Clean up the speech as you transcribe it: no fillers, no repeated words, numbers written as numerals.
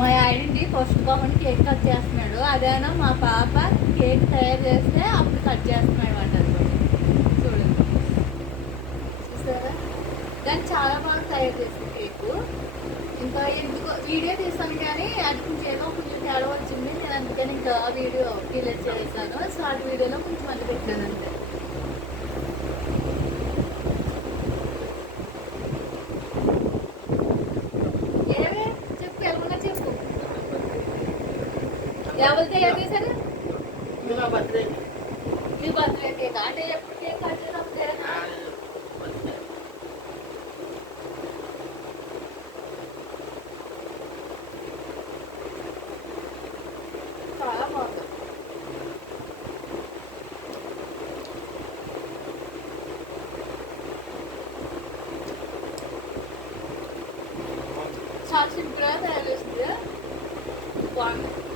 మా ఆయనండి ఫస్ట్ బాబుని cake cut చేస్తున్నాడు. అదేనా మా పాప కేక్ తయారు చేస్తే అప్పుడు కట్ చేస్తున్నాడు అంటారు. చూడండి, చూసారా? కానీ చాలా బాగా తయారు చేసింది కేకు. ఇంకా ఎందుకో వీడియో తీస్తాను కానీ అది కొంచెం తేడా వచ్చింది. నేను అందుకని ఇంకా వీడియో డిలీట్ చేశాను. షార్ట్ వీడియోలో కొంచెం అది పెట్టాను అంతే. ఏమే చెప్పు, ఎవరన్నా చెప్పు. ఎవరు తయారు చేశారు? మీ బర్త్డే కేక్ అంటే ఎప్పుడు కేక్ కట్ చేసినప్పుడు చాలా బాగుంది. చాలా సింపుల్గా తయారు చేసింది. బాగుంది.